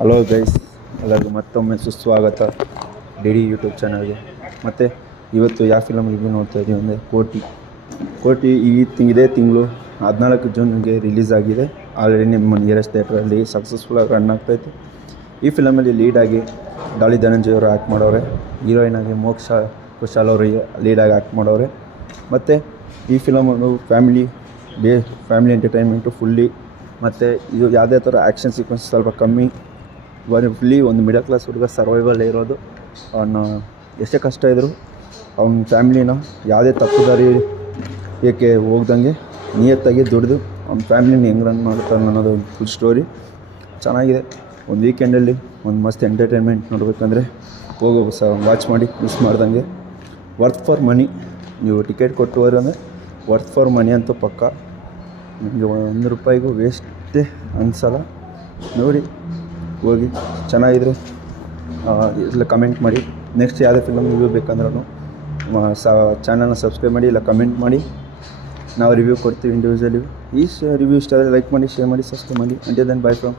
Hello guys, ಎಲ್ಲರಿಗೂ ಮತ್ತೊಮ್ಮೆ ಸುಸ್ವಾಗತ ಡಿ ಯೂಟ್ಯೂಬ್ ಚಾನಲ್ಗೆ. ಮತ್ತು ಇವತ್ತು ಯಾವ ಫಿಲಮ್ ರಿವ್ಯೂ ನೋಡ್ತಾ ಇದ್ದೀವಿ ಅಂದರೆ ಕೋಟಿ ಇದೇ ತಿಂಗಳು 14 ಜೂನ್ಗೆ ರಿಲೀಸ್ ಆಗಿದೆ. ಆಲ್ರೆಡಿ ನಿಮ್ಮ ನಿಯರೆಸ್ಟ್ ಥಿಯೇಟ್ರಲ್ಲಿ ಸಕ್ಸಸ್ಫುಲ್ಲಾಗಿ ರನ್ ಆಗ್ತಾಯಿತ್ತು. ಈ ಫಿಲಮಲ್ಲಿ ಲೀಡಾಗಿ ಡಾಲಿ ಧನಂಜಯ್ ಅವರು ಆ್ಯಕ್ಟ್ ಮಾಡೋರೆ, ಹೀರೋಯಿನಾಗಿ ಮೋಕ್ಷ ಕುಶಾಲ್ ಅವರು ಲೀಡಾಗಿ ಆ್ಯಕ್ಟ್ ಮಾಡೋರೆ. ಮತ್ತು ಈ ಫಿಲಮನ್ನು ಫ್ಯಾಮಿಲಿ ಎಂಟರ್ಟೈನ್ಮೆಂಟು ಫುಲ್ಲಿ. ಮತ್ತು ಇದು ಯಾವುದೇ ಥರ ಆ್ಯಕ್ಷನ್ ಸೀಕ್ವೆನ್ಸ್ ಸ್ವಲ್ಪ ಕಮ್ಮಿ, ಫುಲ್ಲಿ ಒಂದು ಮಿಡಲ್ ಕ್ಲಾಸ್ ಹುಡುಗ ಸರ್ವೈವಲ್ ಇರೋದು. ಅವನು ಎಷ್ಟೇ ಕಷ್ಟ ಇದ್ದರೂ ಅವನ ಫ್ಯಾಮಿಲಿನ ಯಾವುದೇ ತಪ್ಪು ದಾರಿ ಏಕೆ ಹೋಗ್ದಂಗೆ ನಿಯತ್ತಾಗಿ ದುಡಿದು ಅವ್ನ ಫ್ಯಾಮಿಲಿನ ಹೆಂಗೆ ರನ್ ಮಾಡ್ತಾನೆ ಅನ್ನೋದು ಒಂದು ಫುಲ್ ಸ್ಟೋರಿ ಚೆನ್ನಾಗಿದೆ. ಒಂದು ವೀಕೆಂಡಲ್ಲಿ ಒಂದು ಮಸ್ತ್ ಎಂಟರ್ಟೈನ್ಮೆಂಟ್ ನೋಡಬೇಕಂದ್ರೆ ಹೋಗೋ ವಾಚ್ ಮಾಡಿ ಮಿಸ್ ಮಾಡ್ದಂಗೆ. Worth for money. ನೀವು ಟಿಕೆಟ್ ಕೊಟ್ಟು ಅಂದರೆ ವರ್ತ್ ಫಾರ್ ಮನಿ ಅಂತೂ ಪಕ್ಕ. ನಿಮಗೆ ₹1 ವೇಸ್ಟೇ ಅನಿಸಲ್ಲ. ನೋಡಿ, ಹೋಗಿ ಚೆನ್ನಾಗಿದ್ರೆ ಇಲ್ಲ ಕಮೆಂಟ್ ಮಾಡಿ. ನೆಕ್ಸ್ಟ್ ಯಾವುದೇ ಫಿಲಮ್ ರಿವ್ಯೂ ಬೇಕಂದ್ರೂ ಚಾನಲ್ನ ಸಬ್ಸ್ಕ್ರೈಬ್ ಮಾಡಿ, ಇಲ್ಲ ಕಮೆಂಟ್ ಮಾಡಿ, ನಾವು ರಿವ್ಯೂ ಕೊಡ್ತೀವಿ ಇಂಡಿವಿಜುವಲಿ. ಈ ರಿವ್ಯೂ ಇಷ್ಟ ಆದರೆ ಲೈಕ್ ಮಾಡಿ, ಶೇರ್ ಮಾಡಿ, ಸಬ್ಸ್ಕ್ರೈಬ್ ಮಾಡಿ. Until then, by from